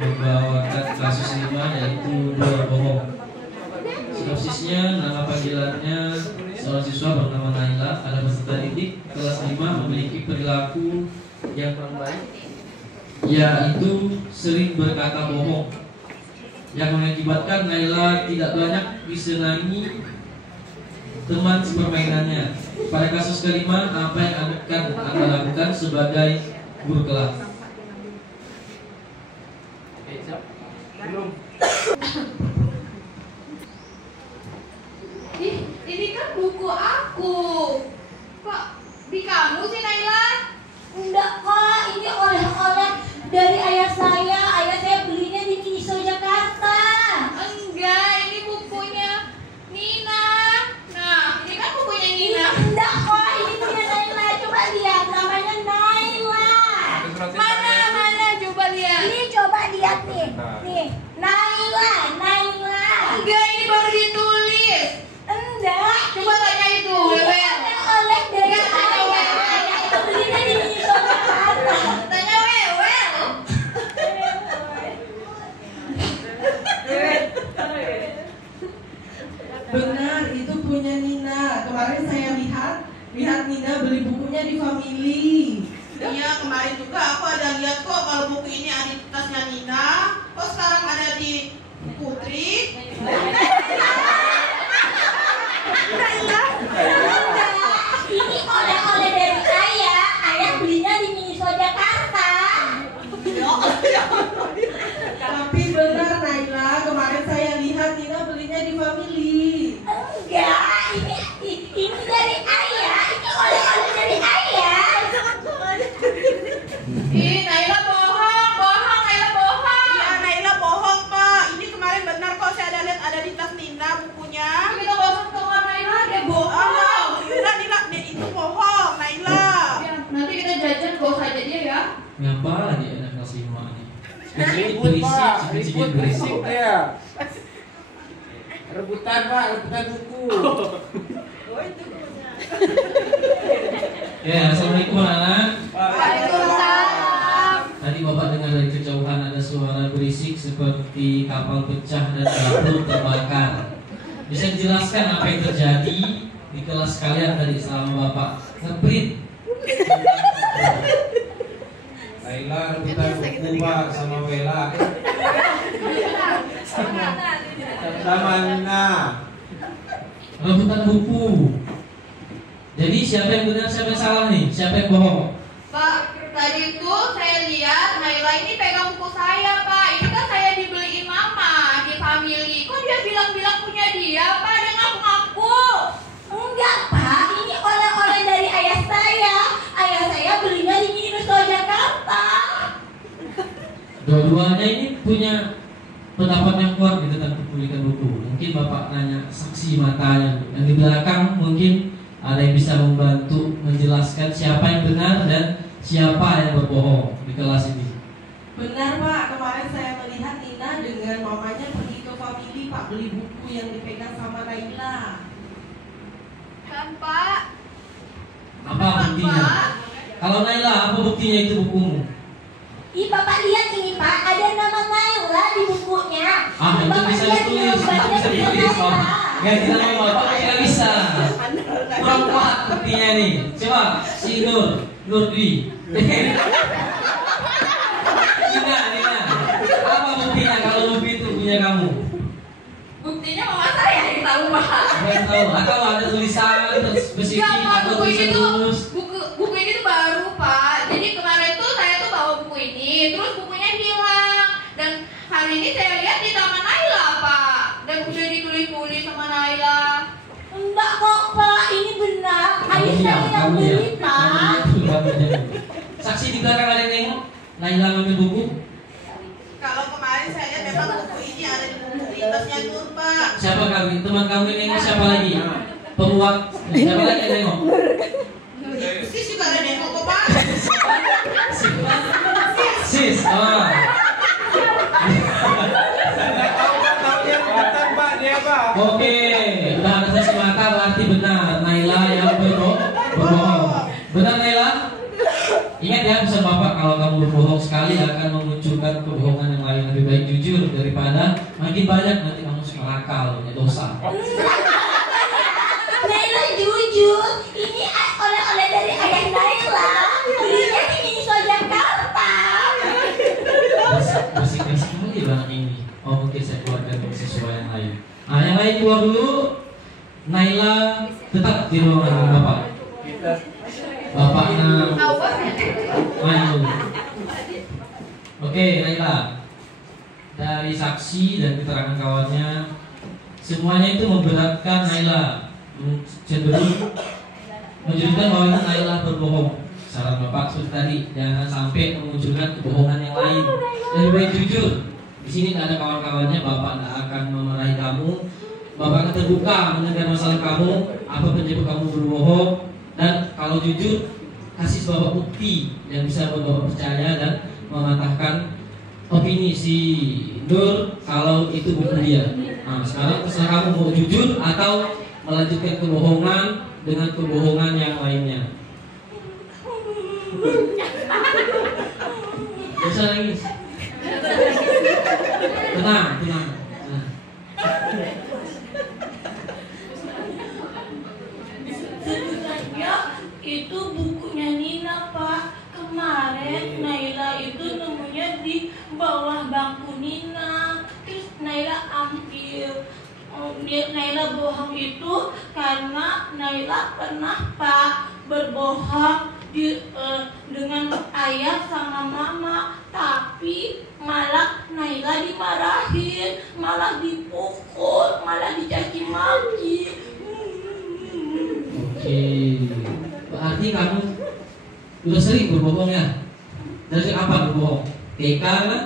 membawakan kasus 5 yaitu dua bohong. Sinopsisnya, nama panggilannya seorang siswa bernama Naila, ada peserta didik kelas 5 memiliki perilaku yang kurang baik, yaitu sering berkata bohong yang mengakibatkan Naila tidak banyak disenangi teman sepermainannya. Pada kasus kelima, apa yang akan Anda lakukan sebagai guru kelas? Belum. Ini kan buku aku. Kok di kamu sih, Naila? Enggak kok, ini oleh-oleh dari ayah saya. Ayah saya belinya di Miniso Jakarta. Enggak, ini bukunya Nina. Nah, ini kan bukunya Nina. Enggak kok, ini punya Naila. Coba lihat, namanya Naila. Mana, coba lihat. Ini coba lihat nih. Nih, Naila. Enggak, ini baru ditulis. Enggak. Coba tanya itu, Ini Wewe. oleh-oleh dari Enggak, tanya ayah. Wewe. Ayah itu belinya di Miniso Jakarta. Tanya Wewe. Benar, itu punya Nina. Kemarin saya lihat Nina beli bukunya di Family. Iya, kemarin juga aku ada lihat kok kalau buku ini ada di tasnya Nina. Kok sekarang ada di Putri? Enggak, ini oleh-oleh dari ayah. Ayah belinya di Miniso Jakarta. Tapi benar Naila, kemarin saya lihat Nina belinya di Family. Enggak, ini dari ayah. Ini oleh-oleh dari ayah. Ih, Naila bohong, Naila bohong. Iya, Naila bohong Pak. Ini kemarin benar kok saya ada lihat ada di tas Nina bukunya. Kita gak usah keluar Naila, dia bohong. Nila, itu bohong, Naila. Ya, nanti kita jajan gak usah aja dia ya. Ngapa lagi anak kelas 5 ini? Ribut pak, ribut berisik berisik. dia. Rebutan pak, rebutan buku. Ya, assalamualaikum anak. Waalaikumsalam. Tadi Bapak dengar dari kejauhan ada suara berisik seperti kapal pecah dan dapur terbakar. Bisa dijelaskan apa yang terjadi di kelas kalian tadi selama Bapak ngeprint? Laila rebutan buku pak sama Wela. Sama Nina. Rebutan buku. Jadi siapa yang benar, siapa yang salah nih? Siapa yang bohong? Pak, tadi itu saya lihat Naila ini pegang buku saya, Pak. Ini kan saya dibeliin Mama di Family. Kok dia bilang-bilang punya dia, Pak? Dia ngaku-ngaku. Enggak, Pak. Ini oleh-oleh dari ayah saya. Ayah saya belinya di Miniso Jakarta. Dua-duanya ini punya pendapat yang kuat gitu tentang kepemilikan buku. Mungkin Bapak nanya saksi mata yang di belakang, mungkin ada yang bisa membantu menjelaskan siapa yang benar dan siapa yang berbohong di kelas ini. Benar Pak, kemarin saya melihat Nina dengan mamanya pergi ke Family Pak, beli buku yang dipegang sama Naila. Kan, Pak? Apa buktinya? Kalau Naila, apa buktinya itu bukumu? Ih, Bapak lihat ini, Pak. Ada nama Naila di bukunya. Ah, itu Bapak bisa lihat ditulis, ini itu obatnya bisa punya ditulis. Oh, Naila. nggak kita mau Bapak tidak bisa. Kurang kuat buktinya nih. Coba si Nur Dwi. Nina. Apa buktinya kalau buku itu punya kamu? Buktinya Mama saya yang tahu, Pak. Saya tahu. Atau ada tulisan spesifik Enggak, Pak, atau buku ini tulisan tuh khusus? buku ini tuh baru, Pak. Jadi kemarin tuh saya tuh bawa buku ini, terus bukunya hilang. Dan hari ini saya lihat di taman Naila, Pak. Dan udah ditulis-tulis sama Naila. Enggak kok, Pak. Ini benar. Ayah saya yang beli, Pak. Saksi di belakang ada yang nengok Naila ngambil buku. Kalau kemarin saya lihat memang buku ini ada di tasnya Nur, Pak. Siapa kamu? Teman kamu yang nengok siapa lagi? Pemuat. Siapa lagi yang nengok? Sis juga ada nengok kok, Pak. Sis. Oh. Tahu dia rebutan pak dia pak. Oke, udah ada saksi mata berarti benar Naila yang berbohong. Benar Naila? Ingat ya pesan Bapak, kalau kamu berbohong sekali akan memunculkan menunjukkan kebohongan yang lain. Lebih baik jujur daripada makin banyak nanti kamu suka nakal, ya dosa. Naila jujur, ini oleh-oleh dari ayah Naila. Belinya di Miniso Jakarta. Bersih-bersih lagi banget ini. Oh mungkin saya keluarkan untuk siswa yang lain. Nah yang lain keluar dulu. Naila tetap di ruangan bapak. Bapaknya main. Oke Naila, dari saksi dan keterangan kawannya semuanya itu memberatkan Naila, cenderung menunjukkan bahwa Naila berbohong. Saran bapak seperti tadi, jangan sampai memunculkan kebohongan yang lain. Lebih baik jujur. Di sini tidak ada kawan-kawannya, bapak tidak akan memarahi kamu. Bapak akan terbuka mendengar masalah kamu, apa penyebab kamu berbohong, dan kalau jujur kasih bapak bukti yang bisa membuat bapak percaya dan mematahkan opini si Nur kalau itu buku dia. Nah, sekarang terserah kamu mau jujur atau melanjutkan kebohongan dengan kebohongan yang lainnya. Gak usah nangis. Tenang. Sebenarnya itu bukunya Nina, Pak. Kemarin Naila itu nemunya di bawah bangku Nina. Terus Naila ambil. Naila bohong itu karena Naila pernah, Pak, berbohong dengan ayah sama mama, tapi malah Naila dimarahin, malah dipukul, malah dicaci maki. Oke, berarti kamu udah sering berbohong ya? Dari apa berbohong? TK kan?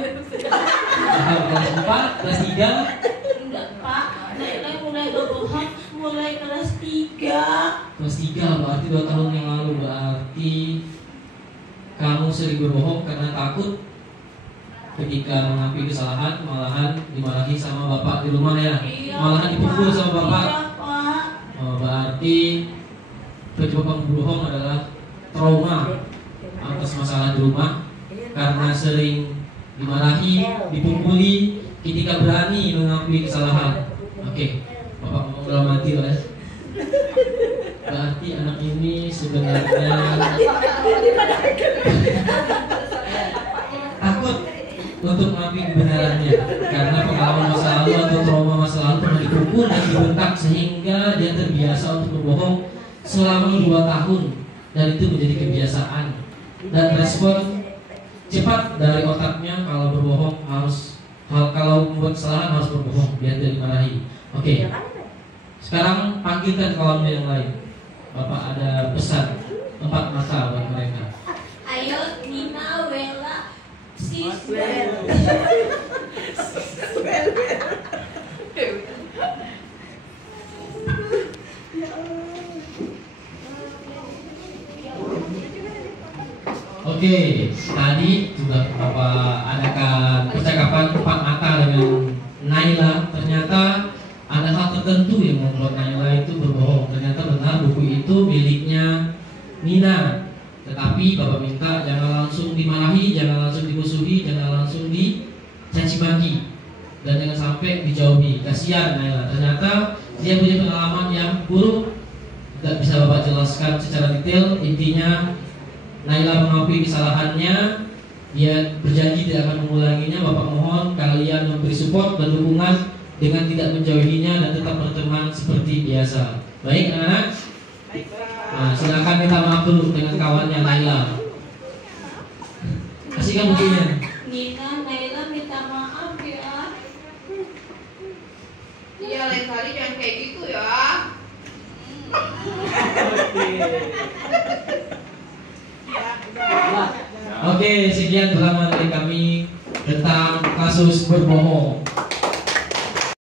Atau kelas 4, kelas 3? Enggak, Pak. Naila mulai berbohong mulai kelas 3. Kelas 3 berarti 2 tahun yang lalu. Berarti kamu sering berbohong karena takut ketika mengakui kesalahan malahan dimarahi sama bapak di rumah ya? Iya, Malahan dipukul Pak. sama bapak. Iya, Pak. Oh, berarti penyebab kamu berbohong adalah trauma atas masalah di rumah karena sering dimarahi, dipukuli ketika berani mengakui kesalahan. Oke, bapak ngomong dalam hati loh ya. Berarti anak ini sebenarnya takut untuk mengakui kebenarannya karena pengalaman masa lalu atau trauma masa lalu pernah dipukul dan dibentak sehingga dia terbiasa untuk berbohong selama 2 tahun dan itu menjadi kebiasaan dan respon cepat dari otaknya kalau berbohong kalau membuat kesalahan harus berbohong biar tidak dimarahi. Oke. Sekarang panggilkan kawanmu yang lain. Bapak ada pesan 4 mata buat mereka. Ayo Nina, Wela, Sis. Oke, tadi sudah Bapak adakan percakapan 4 mata dengan Naila. Ternyata ada hal tertentu yang membuat Naila itu berbohong. Ternyata benar buku itu miliknya Nina. Tetapi Bapak minta jangan langsung dimarahi, jangan langsung dimusuhi, jangan langsung dicaci maki, dan jangan sampai dijauhi. Kasihan Naila. Ternyata dia punya pengalaman yang buruk. Tidak bisa Bapak jelaskan secara detail. Intinya Naila mengakui kesalahannya, dia berjanji tidak akan mengulanginya. Bapak mohon kalian memberi support dan dukungan dengan tidak menjauhinya dan tetap berteman seperti biasa. Baik anak-anak? Nah, silakan minta maaf dulu dengan kawannya Naila. Kasihkan bukunya. Nina, Naila minta maaf ya. Iya, lain kali jangan kayak gitu ya. Oke, sekian drama dari kami tentang kasus berbohong.